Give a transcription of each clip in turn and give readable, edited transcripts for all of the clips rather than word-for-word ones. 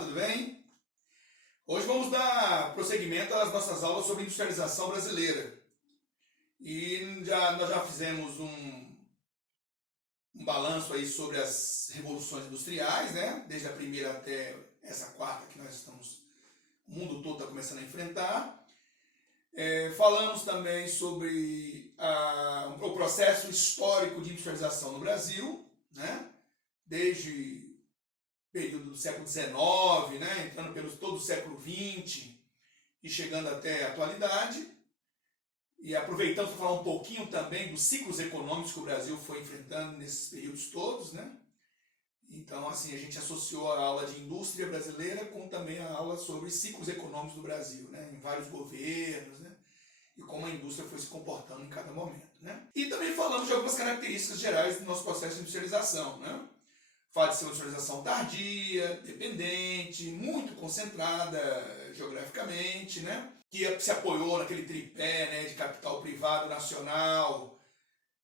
tudo bem? Hoje vamos dar prosseguimento às nossas aulas sobre industrialização brasileira. Nós já fizemos um balanço aí sobre as revoluções industriais, né? Desde a primeira até essa quarta que nós estamos, o mundo todo está começando a enfrentar. Falamos também sobre o processo histórico de industrialização no Brasil, né? Desde período do século XIX, né, entrando pelo todo o século XX e chegando até a atualidade. E aproveitando para falar um pouquinho também dos ciclos econômicos que o Brasil foi enfrentando nesses períodos todos, né? Então, assim, a gente associou a aula de indústria brasileira com também a aula sobre ciclos econômicos do Brasil, né, em vários governos, né? E como a indústria foi se comportando em cada momento, né? E também falamos de algumas características gerais do nosso processo de industrialização, né? Fala de ser uma industrialização tardia, dependente, muito concentrada geograficamente, né? Que se apoiou naquele tripé, né, de capital privado nacional,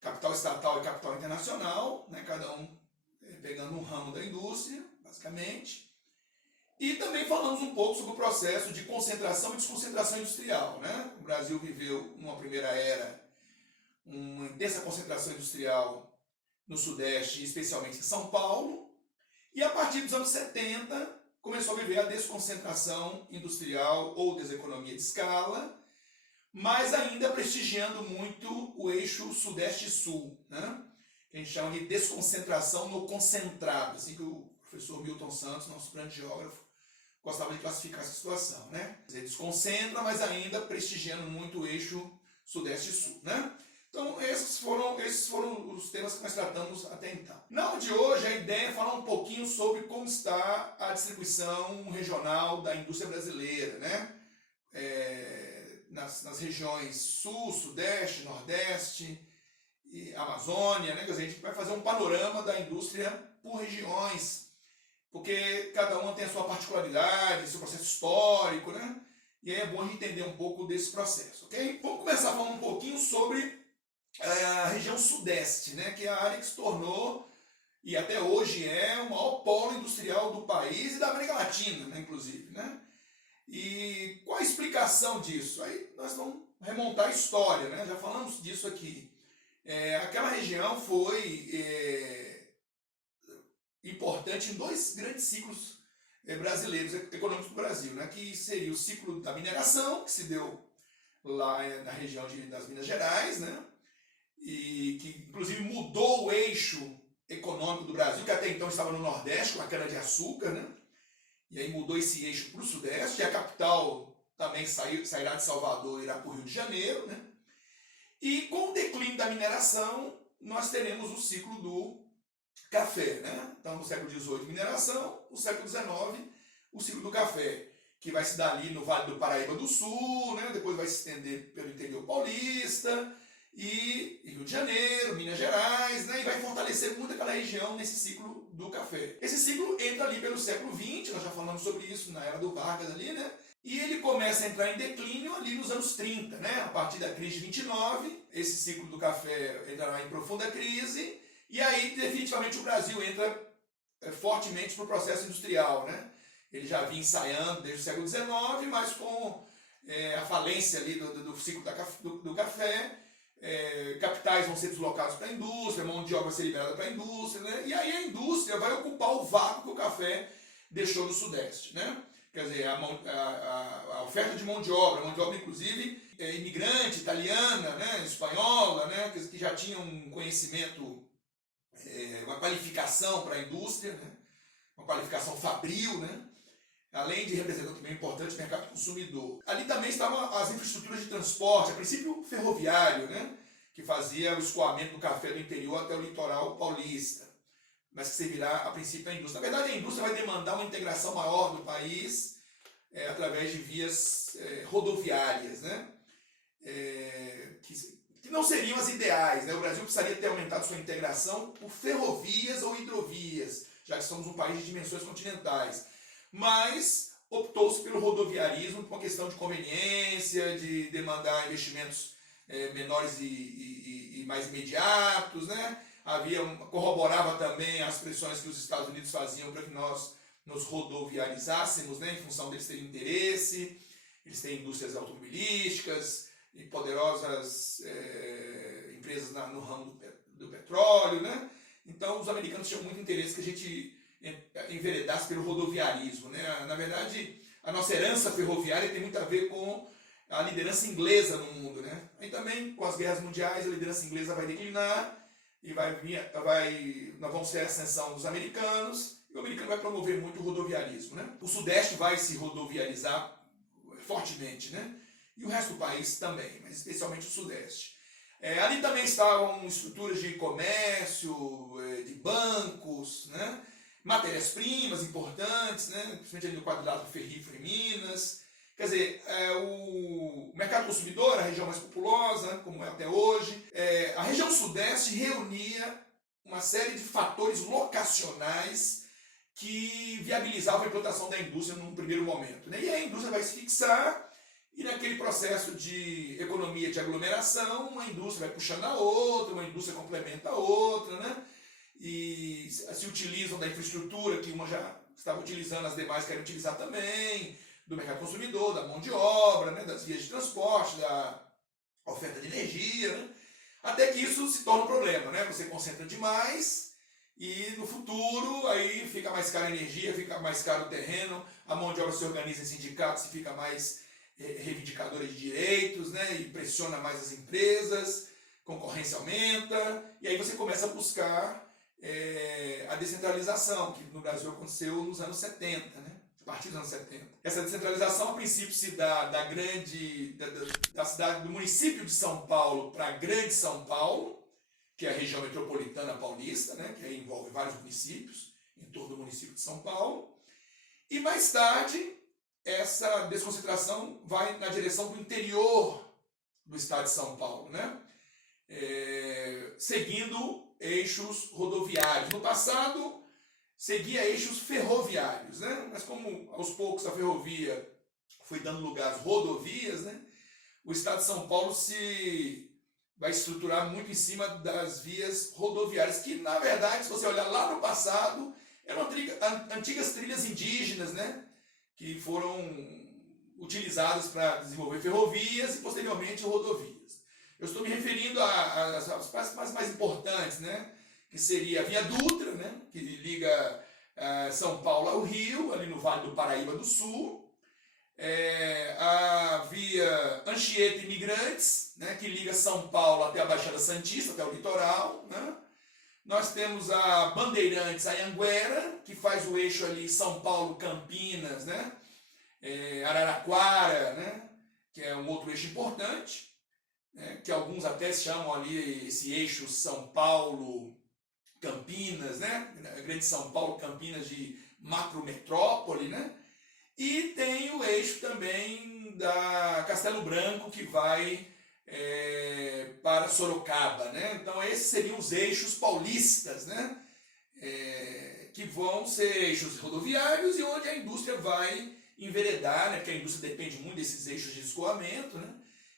capital estatal e capital internacional, né, cada um pegando um ramo da indústria, basicamente. E também falamos um pouco sobre o processo de concentração e desconcentração industrial, né? O Brasil viveu, numa primeira era, uma intensa concentração industrial no Sudeste, especialmente em São Paulo, e a partir dos anos 70 começou a viver a desconcentração industrial ou deseconomia de escala, mas ainda prestigiando muito o eixo Sudeste-Sul, né? Que a gente chama de desconcentração no concentrado, assim que o professor Milton Santos, nosso grande geógrafo, gostava de classificar essa situação, né? Quer dizer, desconcentra, mas ainda prestigiando muito o eixo Sudeste-Sul, né? Então, esses foram os temas que nós tratamos até então. Na aula de hoje, a ideia é falar um pouquinho sobre como está a distribuição regional da indústria brasileira, né? Nas regiões Sul, Sudeste, Nordeste e Amazônia, né? Quer dizer, a gente vai fazer um panorama da indústria por regiões, porque cada uma tem a sua particularidade, seu processo histórico, né? E aí é bom a gente entender um pouco desse processo, ok? Vamos começar falando um pouquinho sobre a região Sudeste, né, que é a área que se tornou, e até hoje é, o maior polo industrial do país e da América Latina, né, inclusive, né? E qual a explicação disso? Aí nós vamos remontar a história, né? Já falamos disso aqui. Aquela região foi importante em dois grandes ciclos brasileiros, econômicos do Brasil, né? Que seria o ciclo da mineração, que se deu lá na região das Minas Gerais, né? E que inclusive mudou o eixo econômico do Brasil, que até então estava no Nordeste, com a cana-de-açúcar, né? E aí mudou esse eixo para o Sudeste, e a capital também sairá de Salvador e irá para o Rio de Janeiro, né? E com o declínio da mineração, nós teremos o ciclo do café, né? Então, no século XVIII, mineração, no século XIX, o ciclo do café, que vai se dar ali no Vale do Paraíba do Sul, né? Depois vai se estender pelo interior paulista, e Rio de Janeiro, Minas Gerais, né? E vai fortalecer muito aquela região nesse ciclo do café. Esse ciclo entra ali pelo século XX, nós já falamos sobre isso na era do Vargas ali, né? E ele começa a entrar em declínio ali nos anos 30, né? A partir da crise de 29, esse ciclo do café entrará em profunda crise, e aí definitivamente o Brasil entra fortemente para o processo industrial, né? Ele já vinha ensaiando desde o século XIX, mas com a falência ali do ciclo do café, capitais vão ser deslocados para a indústria, mão de obra vai ser liberada para a indústria, né? E aí a indústria vai ocupar o vácuo que o café deixou no Sudeste, né? Quer dizer, a oferta de mão de obra inclusive imigrante, italiana, né? Espanhola, né? Que já tinha um conhecimento, uma qualificação para a indústria, né? Uma qualificação fabril, né? Além de representar também um importante mercado consumidor. Ali também estavam as infraestruturas de transporte, a princípio ferroviário, né? Que fazia o escoamento do café do interior até o litoral paulista, mas que servirá a princípio à indústria. Na verdade, a indústria vai demandar uma integração maior do país através de vias rodoviárias, né? Que não seriam as ideais, né? O Brasil precisaria ter aumentado sua integração por ferrovias ou hidrovias, já que somos um país de dimensões continentais. Mas optou-se pelo rodoviarismo por uma questão de conveniência, de demandar investimentos menores e mais imediatos, né? Corroborava também as pressões que os Estados Unidos faziam para que nós nos rodoviarizássemos, né, em função deles terem interesse, eles têm indústrias automobilísticas e poderosas empresas no ramo do petróleo, né? Então os americanos tinham muito interesse que a gente enveredasse pelo rodoviarismo, né? Na verdade, a nossa herança ferroviária tem muito a ver com a liderança inglesa no mundo, né? Aí também, com as guerras mundiais, a liderança inglesa vai declinar e nós vamos ter a ascensão dos americanos e o americano vai promover muito o rodoviarismo, né? O Sudeste vai se rodoviarizar fortemente, né? E o resto do país também, mas especialmente o Sudeste. Ali também estavam estruturas de comércio, de bancos, né? Matérias-primas importantes, né? Principalmente ali no quadrilátero ferrífero em Minas. Quer dizer, o mercado consumidor, a região mais populosa, como é até hoje. A região Sudeste reunia uma série de fatores locacionais que viabilizavam a implantação da indústria num primeiro momento, né? E a indústria vai se fixar e naquele processo de economia de aglomeração, uma indústria vai puxando a outra, uma indústria complementa a outra, né? E se utilizam da infraestrutura que uma já estava utilizando, as demais querem utilizar também, do mercado consumidor, da mão de obra, né? Das vias de transporte, da oferta de energia, né? Até que isso se torna um problema, né? Você concentra demais e no futuro aí fica mais cara a energia, fica mais caro o terreno, a mão de obra se organiza em sindicatos e fica mais reivindicadora de direitos, né? E pressiona mais as empresas, concorrência aumenta, e aí você começa a buscar a descentralização, que no Brasil aconteceu nos anos 70, né? A partir dos anos 70. Essa descentralização, a princípio, se dá da cidade, do município de São Paulo para a Grande São Paulo, que é a região metropolitana paulista, né? Que aí envolve vários municípios, em torno do município de São Paulo. E mais tarde, essa desconcentração vai na direção do interior do estado de São Paulo, né? Seguindo eixos rodoviários. No passado, seguia eixos ferroviários, né? Mas como aos poucos a ferrovia foi dando lugar às rodovias, né? O estado de São Paulo vai estruturar muito em cima das vias rodoviárias, que na verdade, se você olhar lá no passado, eram antigas trilhas indígenas, né? Que foram utilizadas para desenvolver ferrovias e posteriormente rodovias. Eu estou me referindo às partes mais importantes, né? Que seria a Via Dutra, né? Que liga São Paulo ao Rio, ali no Vale do Paraíba do Sul. A Via Anchieta Imigrantes, né? Que liga São Paulo até a Baixada Santista, até o litoral, né? Nós temos a Bandeirantes Anhanguera, que faz o eixo ali São Paulo-Campinas, né? Araraquara, né? Que é um outro eixo importante, né? Que alguns até chamam ali esse eixo São Paulo-Campinas, né? Grande São Paulo-Campinas de macrometrópole, né? E tem o eixo também da Castelo Branco, que vai para Sorocaba, né? Então esses seriam os eixos paulistas, né? Que vão ser eixos rodoviários e onde a indústria vai enveredar, né? Porque a indústria depende muito desses eixos de escoamento, né?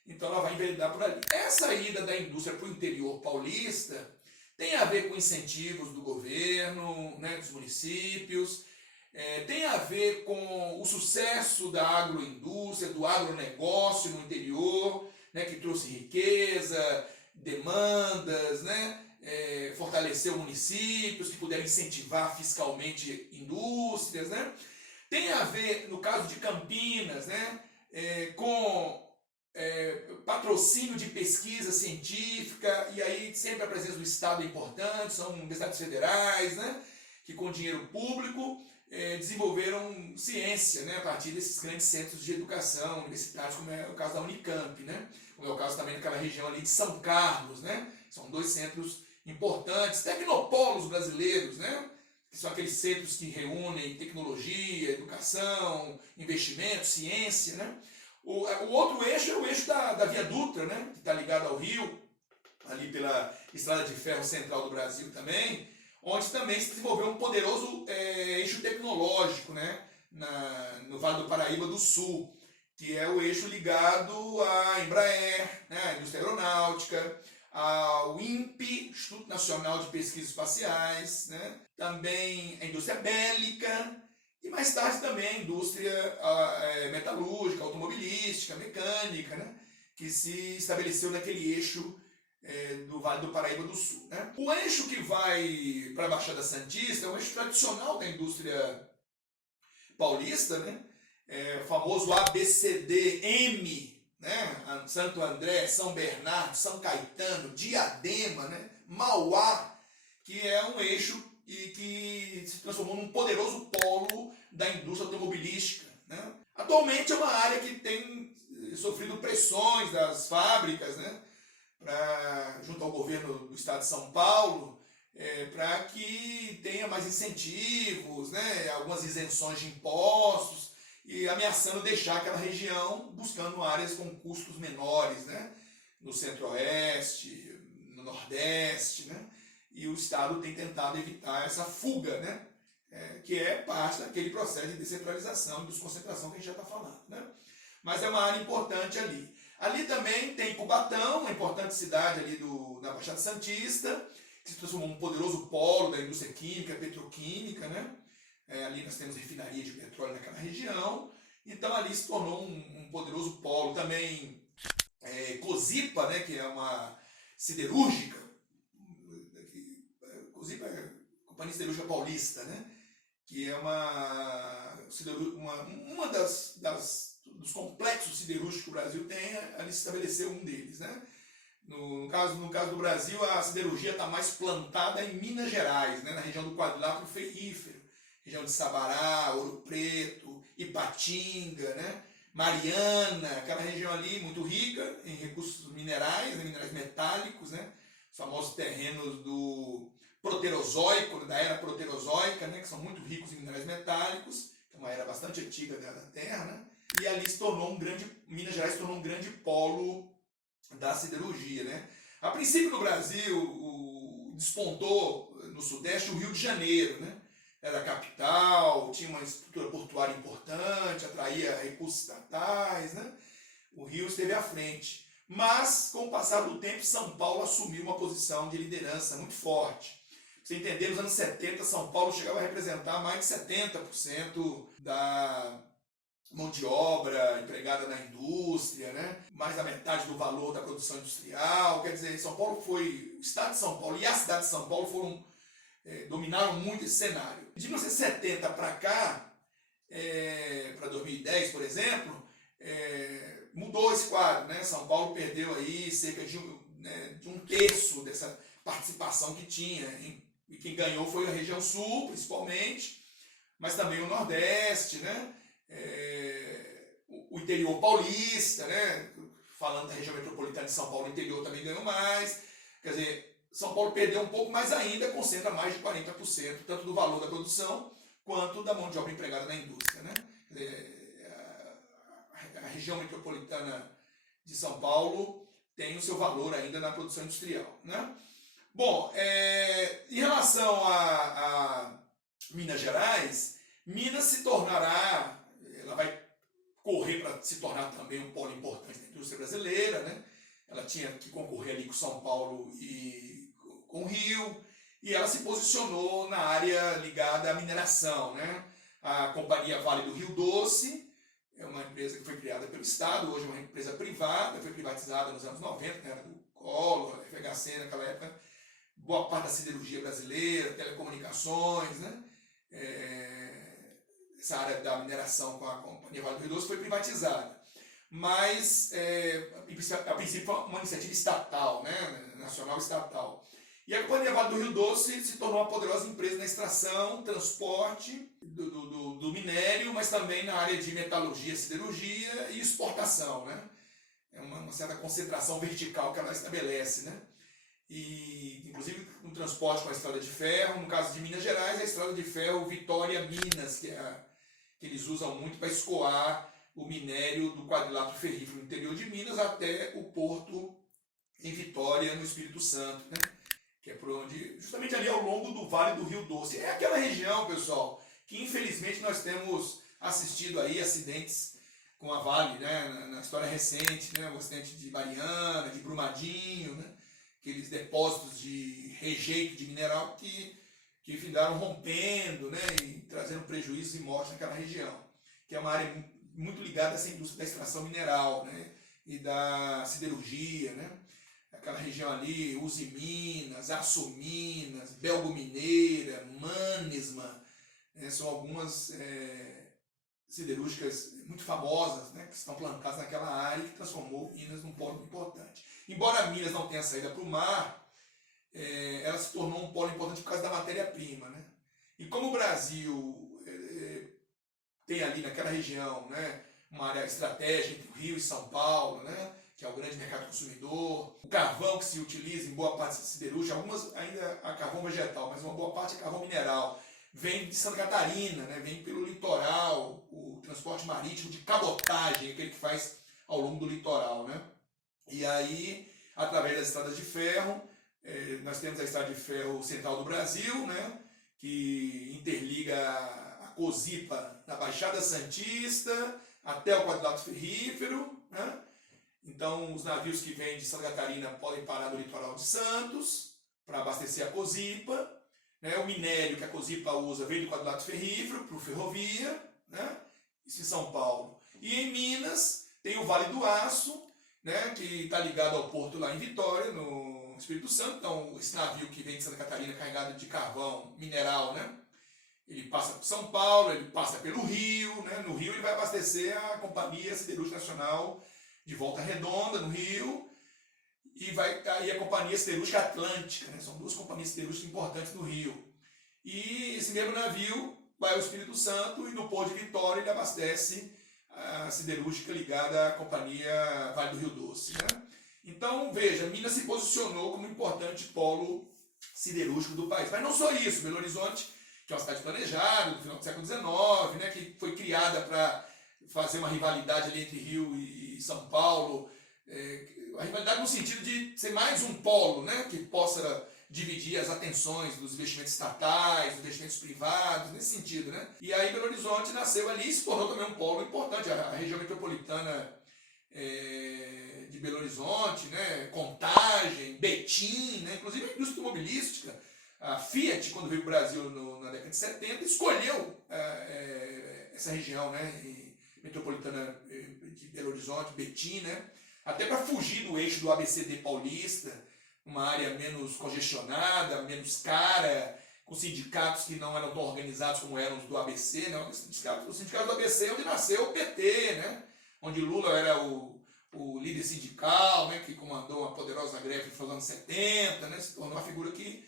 Então ela vai enveredar por ali. Essa ida da indústria para o interior paulista tem a ver com incentivos do governo, né? Dos municípios, tem a ver com o sucesso da agroindústria, do agronegócio no interior, né, que trouxe riqueza, demandas, né, fortaleceu municípios que puderam incentivar fiscalmente indústrias, né. Tem a ver, no caso de Campinas, né, com patrocínio de pesquisa científica, e aí sempre a presença do Estado é importante, são universidades federais, né, que com dinheiro público desenvolveram ciência, né, a partir desses grandes centros de educação universitários, como é o caso da Unicamp, né, como é o caso também daquela região ali de São Carlos, né, são dois centros importantes, tecnopolos brasileiros, né, que são aqueles centros que reúnem tecnologia, educação, investimento, ciência, né. O outro eixo é o eixo da Via Dutra, né, que está ligado ao Rio, ali pela Estrada de Ferro Central do Brasil também, onde também se desenvolveu um poderoso eixo tecnológico, né, no Vale do Paraíba do Sul, que é o eixo ligado à Embraer, né, à indústria aeronáutica, ao INPE, Instituto Nacional de Pesquisas Espaciais, né, também a indústria bélica, e mais tarde também a indústria metalúrgica, automobilística, mecânica, né? Que se estabeleceu naquele eixo do Vale do Paraíba do Sul. Né? O eixo que vai para a Baixada Santista é um eixo tradicional da indústria paulista, né? O famoso ABCDM, né? Santo André, São Bernardo, São Caetano, Diadema, né? Mauá, que é um eixo e que se transformou num poderoso polo da indústria automobilística. Né? Atualmente é uma área que tem sofrido pressões das fábricas, né? Junto ao governo do estado de São Paulo, para que tenha mais incentivos, né? Algumas isenções de impostos, e ameaçando deixar aquela região buscando áreas com custos menores, né? No centro-oeste, no nordeste, né? E o Estado tem tentado evitar essa fuga, né? Que é parte daquele processo de descentralização e desconcentração que a gente já está falando. Né? Mas é uma área importante ali. Ali também tem Cubatão, uma importante cidade ali da Baixada Santista, que se transformou num poderoso polo da indústria química, petroquímica. Né? Ali nós temos refinaria de petróleo naquela região. Então ali se tornou um poderoso polo. Também Cozipa, né? Que é uma siderúrgica, Cozipa é a Companhia Siderúrgica Paulista, né? Que é uma dos complexos siderúrgicos que o Brasil tem, ali se estabeleceu um deles. Né? No caso do Brasil, a siderurgia está mais plantada em Minas Gerais, né? Na região do quadrilátero ferrífero, região de Sabará, Ouro Preto, Ipatinga, né? Mariana, aquela região ali muito rica em recursos minerais, né? Minerais metálicos, né? Os famosos terrenos do Proterozoico, da era Proterozoica, né, que são muito ricos em minerais metálicos, que é uma era bastante antiga da Terra, né, e ali Minas Gerais se tornou um grande polo da siderurgia. Né. A princípio no Brasil, despontou no Sudeste o Rio de Janeiro, né, era a capital, tinha uma estrutura portuária importante, atraía recursos estatais, né, o Rio esteve à frente. Mas, com o passar do tempo, São Paulo assumiu uma posição de liderança muito forte. Você entender, nos anos 70, São Paulo chegava a representar mais de 70% da mão de obra empregada na indústria, né? Mais da metade do valor da produção industrial. Quer dizer, o estado de São Paulo e a cidade de São Paulo dominaram muito esse cenário. De 1970 para cá, para 2010, por exemplo, mudou esse quadro. Né? São Paulo perdeu aí cerca de um terço dessa participação que tinha. E quem ganhou foi a região sul, principalmente, mas também o Nordeste, né? O interior paulista, né? Falando da região metropolitana de São Paulo, o interior também ganhou mais. Quer dizer, São Paulo perdeu um pouco, mas ainda concentra mais de 40%, tanto do valor da produção, quanto da mão de obra empregada na indústria. Né? Quer dizer, a região metropolitana de São Paulo tem o seu valor ainda na produção industrial. Né? Bom, em relação a Minas Gerais, Minas se tornará, ela vai correr para se tornar também um polo importante da indústria brasileira, né? Ela tinha que concorrer ali com São Paulo e com o Rio, e ela se posicionou na área ligada à mineração, né? A Companhia Vale do Rio Doce é uma empresa que foi criada pelo Estado, hoje é uma empresa privada, foi privatizada nos anos 90, né? Era do Collor, FHC naquela época. Boa parte da siderurgia brasileira, telecomunicações, né? Essa área da mineração com a Companhia Vale do Rio Doce foi privatizada. Mas, a princípio, foi uma iniciativa estatal, né? Nacional estatal. E a Companhia Vale do Rio Doce se tornou uma poderosa empresa na extração, transporte do minério, mas também na área de metalurgia, siderurgia e exportação. Né? É uma certa concentração vertical que ela estabelece. Né? E, inclusive, no transporte com a estrada de ferro, no caso de Minas Gerais, a estrada de ferro Vitória-Minas, que eles usam muito para escoar o minério do quadrilátero ferrífero no interior de Minas até o porto em Vitória, no Espírito Santo, né? Que é por onde, justamente ali ao longo do Vale do Rio Doce. É aquela região, pessoal, que infelizmente nós temos assistido aí acidentes com a Vale, né? Na história recente, né? O acidente de Mariana, de Brumadinho, né? Aqueles depósitos de rejeito de mineral que que findaram rompendo, né, e trazendo prejuízos e morte naquela região, que é uma área muito ligada a essa indústria da extração mineral, né, e da siderurgia, né, aquela região ali, Usiminas, Açominas, Belgo-Mineira, Manesma, né, são algumas siderúrgicas muito famosas, né, que estão plantadas naquela área e que transformou Minas num polo importante. Embora Minas não tenha saída para o mar, ela se tornou um polo importante por causa da matéria-prima, né? E como o Brasil tem ali naquela região, né, uma área estratégica entre o Rio e São Paulo, né, que é o grande mercado consumidor, o carvão que se utiliza em boa parte da siderúrgica, algumas ainda a carvão vegetal, mas uma boa parte é carvão mineral, vem de Santa Catarina, né, vem pelo litoral, o transporte marítimo de cabotagem, aquele que faz ao longo do litoral, né? E aí, através das estradas de ferro, nós temos a estrada de ferro central do Brasil, né, que interliga a Cozipa na Baixada Santista até o quadrilátero ferrífero, né? Então, os navios que vêm de Santa Catarina podem parar no litoral de Santos para abastecer a Cozipa, né? O minério que a Cozipa usa vem do quadrilátero ferrífero para o ferrovia, né? Isso em São Paulo. E em Minas tem o Vale do Aço, né, que está ligado ao porto lá em Vitória, no Espírito Santo. Então, esse navio que vem de Santa Catarina carregado de carvão mineral, né, ele passa por São Paulo, ele passa pelo Rio, né, no Rio ele vai abastecer a Companhia Siderúrgica Nacional de Volta Redonda, no Rio, e vai aí a Companhia Siderúrgica Atlântica, né, são duas companhias siderúrgicas importantes no Rio. E esse mesmo navio vai ao Espírito Santo e no Porto de Vitória ele abastece a siderúrgica ligada à Companhia Vale do Rio Doce, né? Então, veja, Minas se posicionou como um importante polo siderúrgico do país. Mas não só isso, Belo Horizonte, que é uma cidade planejada, do final do século XIX, né, que foi criada para fazer uma rivalidade ali entre Rio e São Paulo, a rivalidade no sentido de ser mais um polo, né, que possa dividir as atenções dos investimentos estatais, dos investimentos privados, nesse sentido, né? E aí Belo Horizonte nasceu ali e se tornou também um polo importante, a região metropolitana de Belo Horizonte, né? Contagem, Betim, né? Inclusive a indústria automobilística, a Fiat, quando veio para o Brasil na década de 70, escolheu essa região, né? Metropolitana de Belo Horizonte, Betim, né? Até para fugir do eixo do ABCD paulista, uma área menos congestionada, menos cara, com sindicatos que não eram tão organizados como eram os do ABC, né? Os sindicatos do ABC é onde nasceu o PT, né? Onde Lula era o líder sindical, né? Que comandou uma poderosa greve nos anos 70, né? Se tornou uma figura que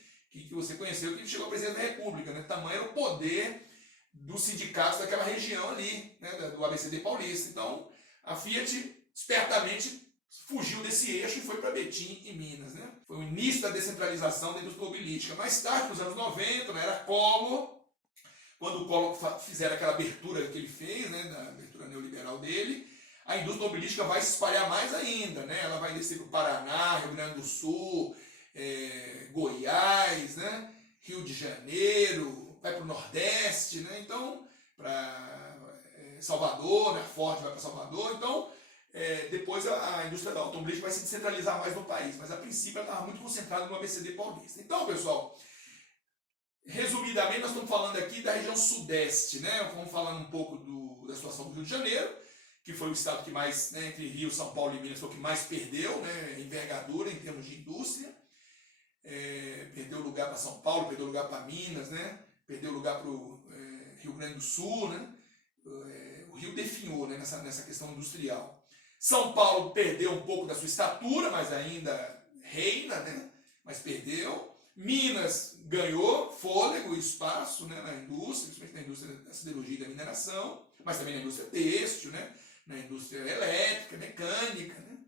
você conheceu, que chegou à presidência da República, né? Tamanho era o poder dos sindicatos daquela região ali, né? Do ABCD paulista. Então, a Fiat, espertamente, fugiu desse eixo e foi para Betim e Minas, né? Foi o início da descentralização da indústria automobilística. Mais tarde, nos anos 90, né, era Collor, quando o Collor fizer aquela abertura que ele fez, né, da abertura neoliberal dele, a indústria automobilística vai se espalhar mais ainda, né? Ela vai descer para o Paraná, Rio Grande do Sul, Goiás, né? Rio de Janeiro, vai para o Nordeste, né? Então, para Salvador, né? A Ford vai para Salvador, então depois a indústria automobilística vai se descentralizar mais no país, mas a princípio ela estava muito concentrada no ABCD paulista. Então, pessoal, resumidamente nós estamos falando aqui da região sudeste, né? Vamos falando um pouco da situação do Rio de Janeiro, que foi o estado que mais, né, entre Rio, São Paulo e Minas, foi o que mais perdeu, né, envergadura em termos de indústria. Perdeu lugar para São Paulo, perdeu lugar para Minas, né? Perdeu lugar para o Rio Grande do Sul, né? O Rio definhou, né, nessa questão industrial. São Paulo perdeu um pouco da sua estatura, mas ainda reina, né? Mas perdeu. Minas ganhou fôlego e espaço, né, na indústria, principalmente na indústria da siderurgia e da mineração, mas também na indústria têxtil, né? Na indústria elétrica, mecânica, né?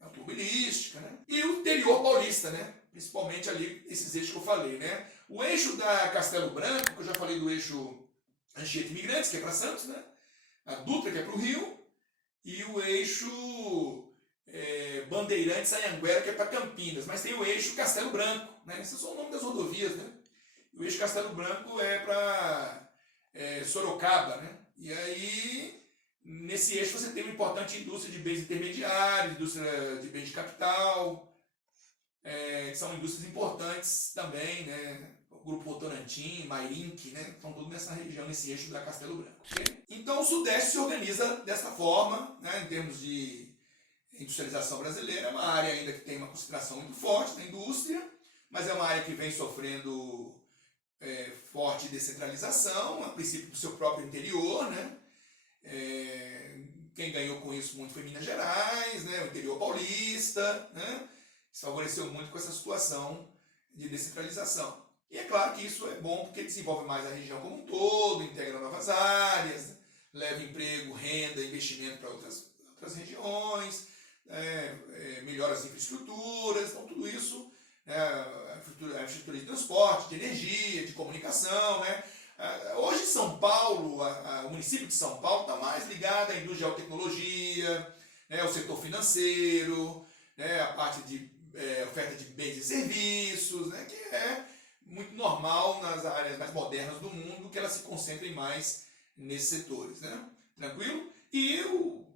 Automobilística, né? E o interior paulista, né? Principalmente ali esses eixos que eu falei, né? O eixo da Castelo Branco, que eu já falei do eixo Anchieta Imigrantes, que é para Santos, né? A Dutra, que é para o Rio, e o eixo Bandeirantes Anhanguera, que é para Campinas, mas tem o eixo Castelo Branco, né? Esses são o nome das rodovias, né? O eixo Castelo Branco é para Sorocaba, né? E aí, nesse eixo você tem uma importante indústria de bens intermediários, indústria de bens de capital, que são indústrias importantes também, né? Grupo Votorantim, Mairink, né? Estão tudo nessa região, nesse eixo da Castelo Branco. Okay? Então o Sudeste se organiza dessa forma, né? Em termos de industrialização brasileira, é uma área ainda que tem uma concentração muito forte da indústria, mas é uma área que vem sofrendo forte descentralização, a princípio do seu próprio interior, né? Quem ganhou com isso muito foi Minas Gerais, né? O interior paulista, né? Se favoreceu muito com essa situação de descentralização. E é claro que isso é bom porque desenvolve mais a região como um todo, integra novas áreas, leva emprego, renda, investimento para outras regiões, melhora as infraestruturas, então tudo isso, a infraestrutura de transporte, de energia, de comunicação, né? Hoje São Paulo, o município de São Paulo está mais ligado à indústria de tecnologia, né, ao setor financeiro, né, a parte de oferta de bens e serviços, né, que é muito normal nas áreas mais modernas do mundo que elas se concentrem mais nesses setores, né? Tranquilo? E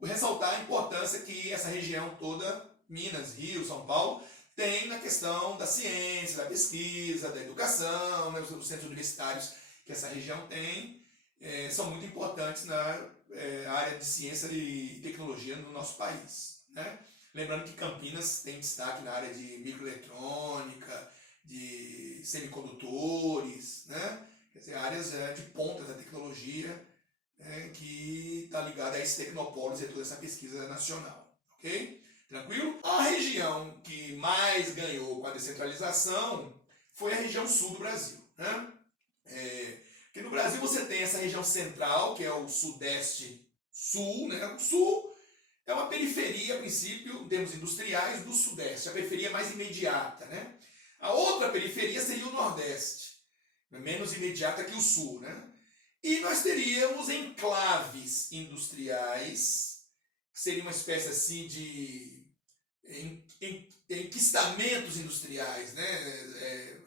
ressaltar a importância que essa região toda, Minas, Rio, São Paulo, tem na questão da ciência, da pesquisa, da educação, né, os centros universitários que essa região tem, são muito importantes na área de ciência e tecnologia no nosso país, né? Lembrando que Campinas tem destaque na área de microeletrônica, de semicondutores, né? Quer dizer, áreas de ponta da tecnologia, que está ligada a esses tecnopólios e a toda essa pesquisa nacional, ok? Tranquilo? A região que mais ganhou com a descentralização foi a região sul do Brasil, né? Porque no Brasil você tem essa região central, que é o Sudeste Sul, né? O Sul é uma periferia, a princípio, em termos industriais, do Sudeste, a periferia mais imediata, né? A outra periferia seria o Nordeste, menos imediata que o Sul, né? E nós teríamos enclaves industriais, que seria uma espécie assim de enquistamentos industriais, né?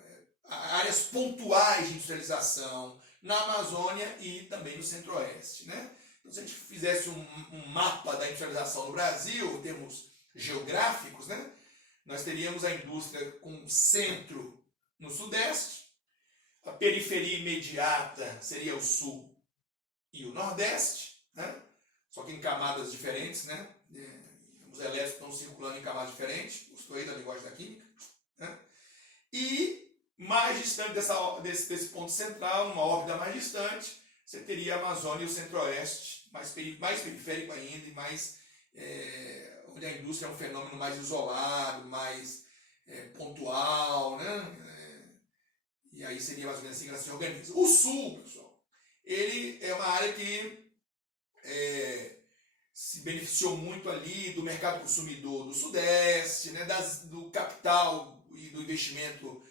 Áreas pontuais de industrialização na Amazônia e também no Centro-Oeste, né? Então, se a gente fizesse um mapa da industrialização no Brasil, em termos geográficos, né? Nós teríamos a indústria com centro no Sudeste, a periferia imediata seria o Sul e o Nordeste, né? Só que em camadas diferentes, né? Os elétrons estão circulando em camadas diferentes, gostou aí da linguagem da química, né? E mais distante desse ponto central, numa órbita mais distante, você teria a Amazônia e o Centro-Oeste, mais periférico ainda, e mais onde a indústria é um fenômeno mais isolado, mais pontual, né? E aí seria mais ou menos assim que ela se organiza. O Sul, pessoal, ele é uma área que se beneficiou muito ali do mercado consumidor do Sudeste, né? Do capital e do investimento,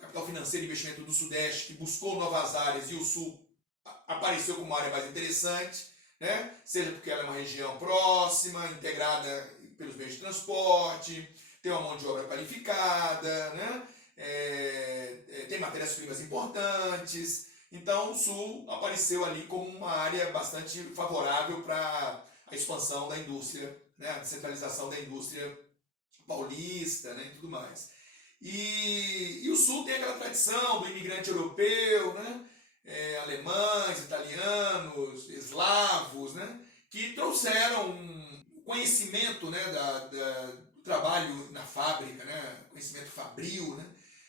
capital financeiro e investimento do Sudeste, que buscou novas áreas, e o Sul apareceu como uma área mais interessante, né? Seja porque ela é uma região próxima, integrada pelos meios de transporte, tem uma mão de obra qualificada, né? Tem matérias-primas importantes. Então o Sul apareceu ali como uma área bastante favorável para a expansão da indústria, né? A descentralização da indústria paulista, né? E tudo mais. E o Sul tem aquela tradição do imigrante europeu, né? Alemães, italianos, eslavos, né? Que trouxeram conhecimento, né? Do trabalho na fábrica, né? Conhecimento fabril, né?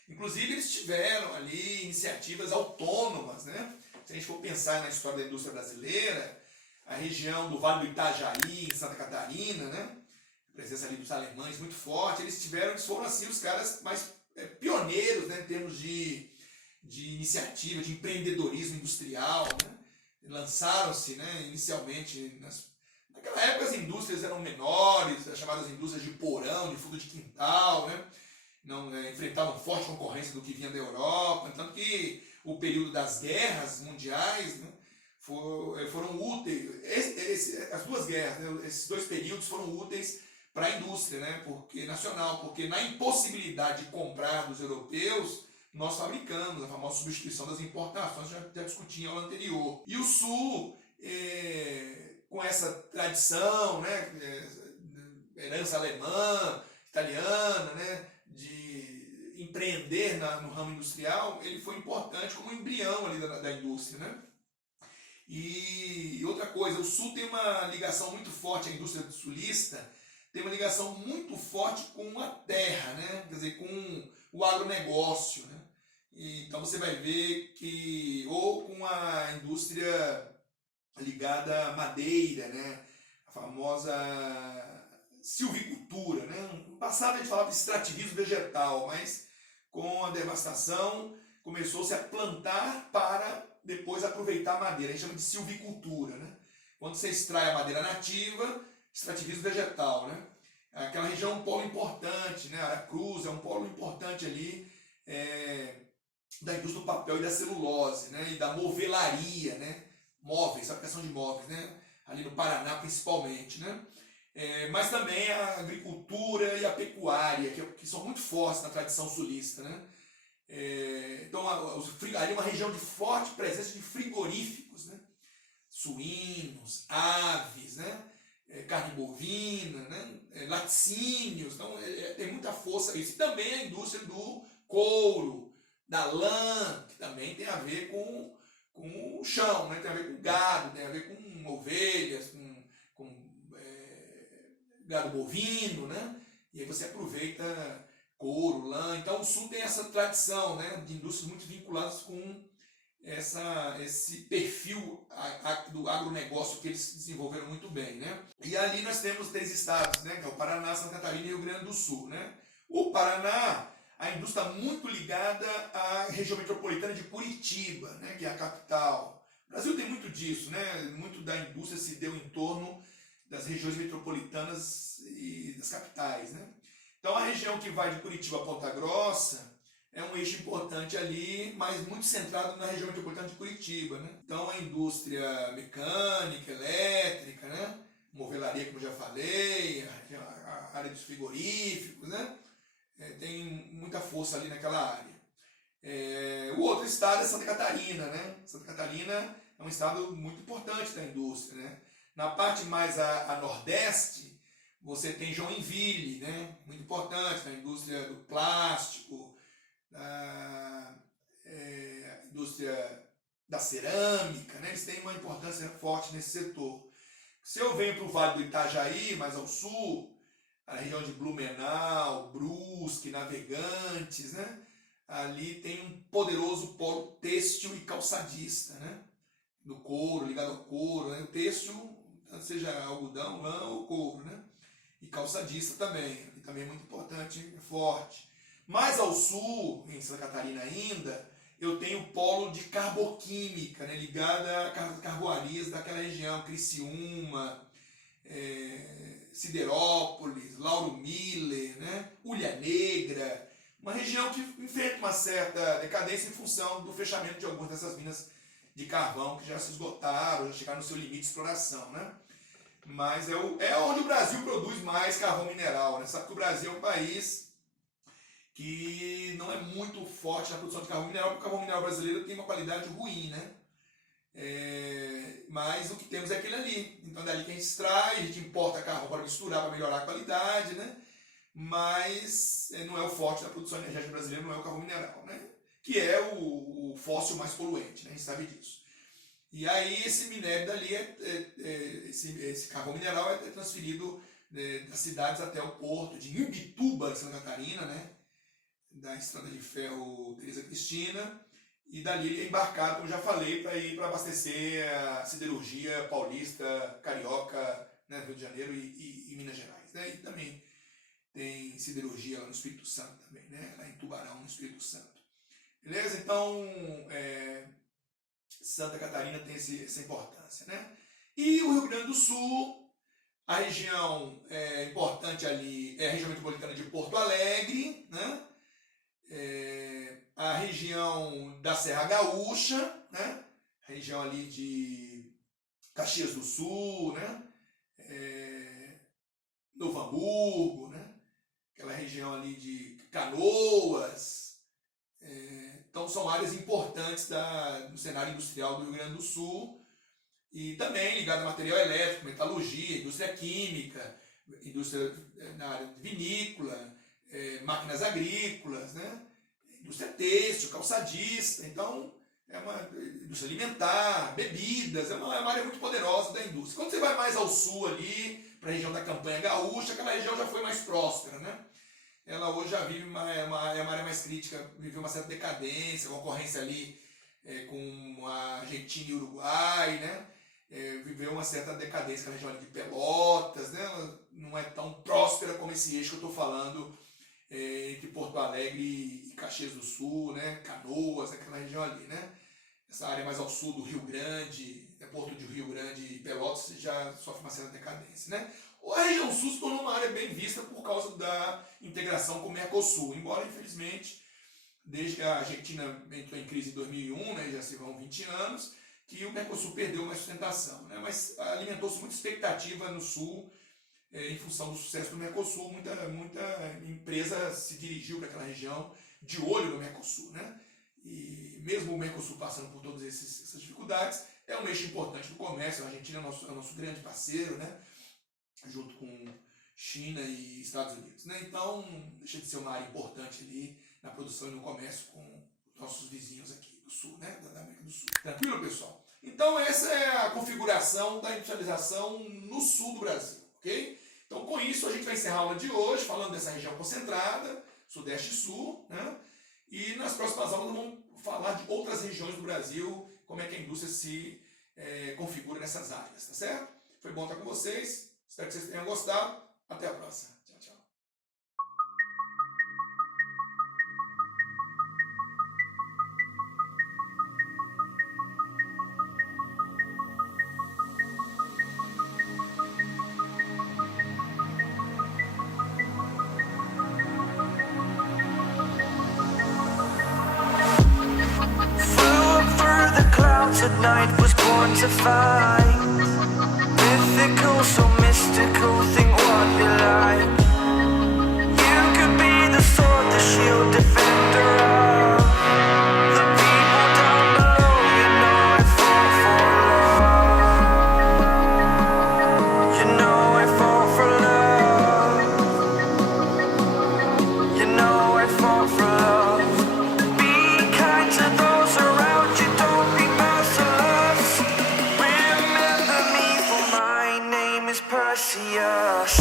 Inclusive eles tiveram ali iniciativas autônomas, né? Se a gente for pensar na história da indústria brasileira, a região do Vale do Itajaí, em Santa Catarina, né? A presença ali dos alemães muito forte, eles foram assim os caras mais pioneiros, né? Em termos de iniciativa, de empreendedorismo industrial, né? Lançaram-se, né? Inicialmente, naquela época as indústrias eram menores, as chamadas indústrias de porão, de fundo de quintal, né? Não enfrentavam forte concorrência do que vinha da Europa, tanto que o período das guerras mundiais, né, foram úteis, as duas guerras, né, esses dois períodos foram úteis para a indústria, né, nacional, porque na impossibilidade de comprar dos europeus, nós fabricamos a famosa substituição das importações, já discuti em aula anterior. E o Sul, com essa tradição, né, herança alemã, italiana, né, de empreender no ramo industrial, ele foi importante como embrião ali da indústria, né? E outra coisa, o Sul tem uma ligação muito forte, a indústria sulista tem uma ligação muito forte com a terra, né? Quer dizer, com o agronegócio, né? Então você vai ver que, ou com a indústria ligada à madeira, né? A famosa silvicultura, né? No passado a gente falava de extrativismo vegetal, mas com a devastação começou-se a plantar para depois aproveitar a madeira. A gente chama de silvicultura, né? Quando você extrai a madeira nativa, extrativismo vegetal, né? Aquela região é um polo importante, né? Aracruz é um polo importante ali da indústria do papel e da celulose, né? E da movelaria, né? Móveis, aplicação de móveis, né? Ali no Paraná principalmente, né? Mas também a agricultura e a pecuária, que são muito fortes na tradição sulista, né? Então ali é uma região de forte presença de frigoríficos, né? Suínos, aves, né? Carne bovina, né? Laticínios, então tem muita força isso. E também a indústria do couro, da lã, que também tem a ver com o chão, né? Tem a ver com gado, tem a ver com ovelhas, com gado bovino, né? E aí você aproveita couro, lã. Então o Sul tem essa tradição, né, de indústrias muito vinculadas com esse perfil do agronegócio que eles desenvolveram muito bem, né? E ali nós temos 3 estados, né, que é o Paraná, Santa Catarina e Rio Grande do Sul, né? O Paraná, a indústria está muito ligada à região metropolitana de Curitiba, né, que é a capital. O Brasil tem muito disso, né? Muito da indústria se deu em torno das regiões metropolitanas e das capitais, né? Então a região que vai de Curitiba a Ponta Grossa é um eixo importante ali, mas muito centrado na região metropolitana de Curitiba, né? Então a indústria mecânica, elétrica, né? Movelaria, como já falei, a área dos frigoríficos, né? Tem muita força ali naquela área. O outro estado é Santa Catarina, né? Santa Catarina é um estado muito importante da indústria, né? Na parte mais a nordeste, você tem Joinville, né? Muito importante na indústria do plástico, da indústria da cerâmica, né? Eles têm uma importância forte nesse setor. Se eu venho para o Vale do Itajaí, mais ao sul, a região de Blumenau, Brusque, Navegantes, né? Ali tem um poderoso polo têxtil e calçadista, né? Do couro, ligado ao couro, né? O têxtil, seja algodão, lã ou couro, né? E calçadista também, e também é muito importante, forte. Mais ao sul, em Santa Catarina ainda, eu tenho o polo de carboquímica, né? Ligada a carboarias daquela região, Criciúma, Siderópolis, Lauro Miller, né? Ulha Negra, uma região que enfrenta uma certa decadência em função do fechamento de algumas dessas minas de carvão que já se esgotaram, já chegaram no seu limite de exploração, né? Mas é onde o Brasil produz mais carvão mineral, né? Sabe que o Brasil é um país que não é muito forte na produção de carvão mineral, porque o carvão mineral brasileiro tem uma qualidade ruim, né? Mas o que temos é aquele ali. Então é dali que a gente extrai, a gente importa carvão para misturar, para melhorar a qualidade, né? Mas não é o forte da produção energética brasileira, não é o carvão mineral, né? Que é o fóssil mais poluente, né? A gente sabe disso. E aí esse minério dali, esse carvão mineral é transferido das cidades até o porto de Imbituba, em Santa Catarina, né? Da estrada de ferro Teresa Cristina, e dali ele é embarcado, como já falei, para ir para abastecer a siderurgia paulista, carioca, né? Rio de Janeiro e Minas Gerais, né? E também tem siderurgia lá no Espírito Santo também, né? Lá em Tubarão, no Espírito Santo. Beleza? Então, Santa Catarina tem essa importância, né? E o Rio Grande do Sul, a região importante ali é a região metropolitana de Porto Alegre, né? A região da Serra Gaúcha, né? A região ali de Caxias do Sul, né? Novo Hamburgo, né? Aquela região ali de Canoas. Então são áreas importantes no cenário industrial do Rio Grande do Sul e também ligado a material elétrico, metalurgia, indústria química, indústria na área de vinícola, máquinas agrícolas, né? indústria têxtil, calçadista, então é uma indústria alimentar, bebidas, é uma área muito poderosa da indústria. Quando você vai mais ao sul ali, para a região da Campanha Gaúcha, aquela região já foi mais próspera, né? Ela hoje já vive uma área mais crítica, vive uma certa decadência, concorrência ali com a Argentina e Uruguai, né? Viveu uma certa decadência na região ali de Pelotas, né? Ela não é tão próspera como esse eixo que eu estou falando entre Porto Alegre e Caxias do Sul, né? Canoas, aquela região ali, né? Essa área mais ao sul do Rio Grande, Porto de Rio Grande e Pelotas já sofre uma certa decadência, né? A região sul se tornou uma área bem vista por causa da integração com o Mercosul, embora infelizmente desde que a Argentina entrou em crise em 2001, né, já se vão 20 anos, que o Mercosul perdeu uma sustentação, né, mas alimentou-se muita expectativa no sul em função do sucesso do Mercosul, muita empresa se dirigiu para aquela região de olho no Mercosul, né? E mesmo o Mercosul passando por todas essas dificuldades, é um eixo importante do comércio. A Argentina é o nosso grande parceiro, né? Junto com China e Estados Unidos, né? Então, deixa de ser uma área importante ali na produção e no comércio com nossos vizinhos aqui do Sul, né? Da América do Sul. Tranquilo, pessoal? Então, essa é a configuração da industrialização no sul do Brasil, ok? Então, com isso, a gente vai encerrar a aula de hoje, falando dessa região concentrada, Sudeste e Sul, né? E nas próximas aulas vamos falar de outras regiões do Brasil, como é que a indústria se configura nessas áreas, tá certo? Foi bom estar com vocês, espero que vocês tenham gostado. Até a próxima. Tchau, tchau. At night was born to fight. Mythical, so mystical, think what you like. You could be the sword, the shield, defender of the people down below. You know I fought for love. You know I fought for love. You know I fought for love. Be kind to those around you, don't be merciless. Remember me, for my name is Perseus.